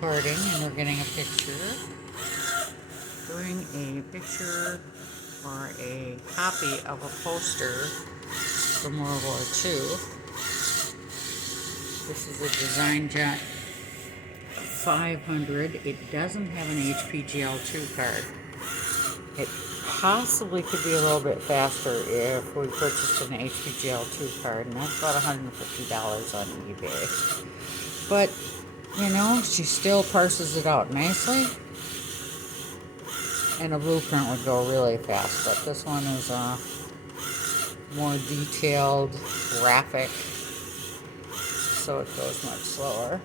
recording and we're getting a picture. Doing a picture or a copy of a poster from World War II. This is a Designjet 500. It doesn't have an HPGL2 card. It possibly could be a little bit faster if we purchased an HPGL2 card, and that's about $150 on eBay. But, you know, she still parses it out nicely, and a blueprint would go really fast, but this one is more detailed, graphic, so it goes much slower.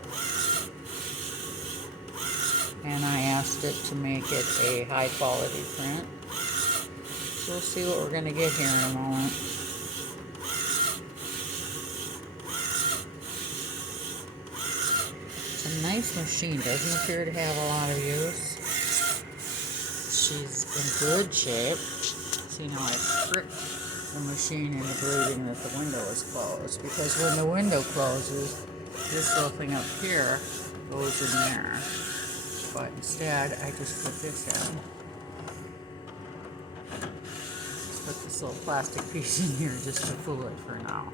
And I asked it to make it a high quality print. So we'll see what we're going to get here in a moment. It's a nice machine, doesn't appear to have a lot of use. She's in good shape. See, now I tricked the machine into believing that the window is closed, because when the window closes, this little thing up here goes in there. But instead, I just put this in. Just put this little plastic piece in here just to fool it for now.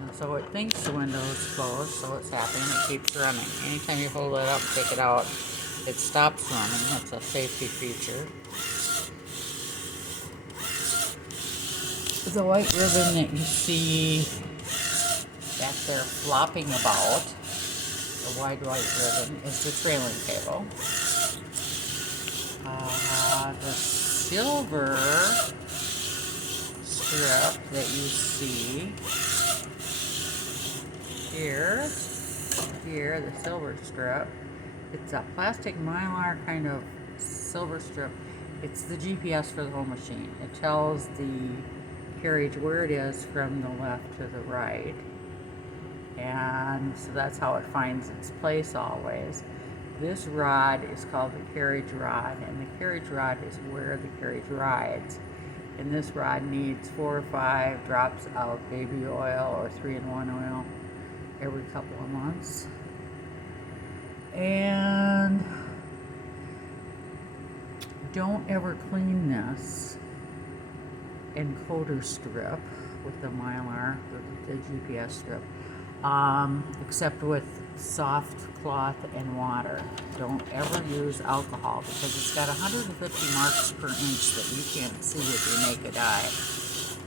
And so it thinks the window is closed, so it's happy, and it keeps running. Anytime you hold it up, take it out, it stops running. That's a safety feature. The white ribbon that you see back there flopping about, the wide white ribbon, is the trailing cable. The silver strip that you see here, the silver strip, it's a plastic mylar kind of silver strip. It's the GPS for the whole machine. It tells the carriage where it is from the left to the right, and so that's how it finds its place always. This rod is called the carriage rod, and the carriage rod is where the carriage rides. And this rod needs 4 or 5 drops of baby oil or 3-in-1 oil every couple of months. And don't ever clean this encoder strip with the mylar, the GPS strip, except with soft cloth and water. Don't ever use alcohol, because it's got 150 marks per inch that you can't see with your naked eye,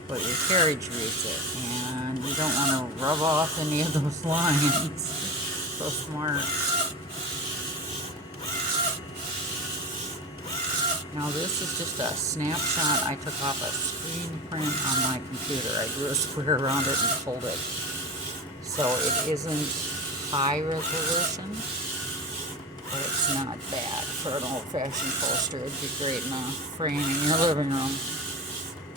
but your carriage reads it, and you don't want to rub off any of those lines, those marks. Now this is just a snapshot I took off a screen print on my computer. I drew a square around it and pulled it. So it isn't high resolution, but it's not bad for an old-fashioned poster. It'd be great in a frame in your living room.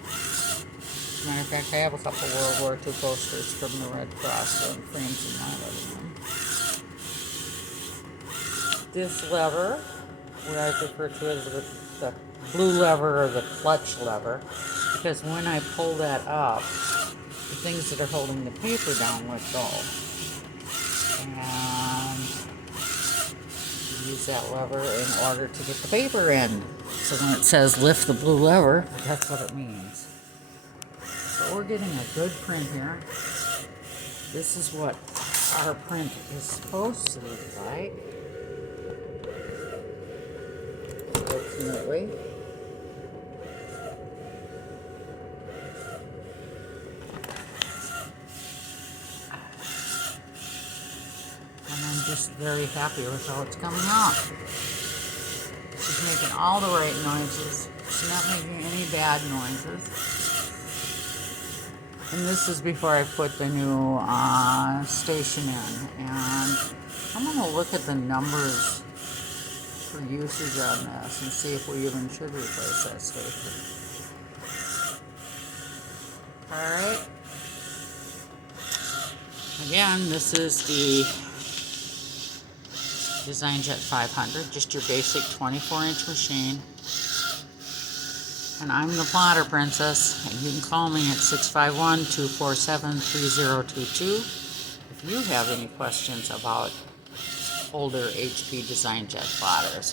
As a matter of fact, I have a couple World War II posters from the Red Cross in frames in my living room. This lever, what I refer to as the blue lever or the clutch lever, because when I pull that up, the things that are holding the paper down let go. And you use that lever in order to get the paper in. So when it says lift the blue lever, that's what it means. So we're getting a good print here. This is what our print is supposed to look like. Ultimately. And I'm just very happy with how it's coming out. She's making all the right noises. She's not making any bad noises. And this is before I put the new station in. And I'm going to look at the numbers for usage on this and see if we even should replace that station. Alright. Again, this is the Designjet 500, just your basic 24-inch machine. And I'm the plotter princess, and you can call me at 651-247-3022 if you have any questions about older HP Designjet plotters.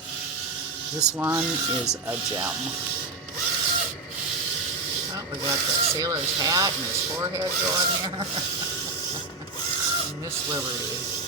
This one is a gem. Oh, we got the sailor's hat and his forehead going there. Miss Liberty.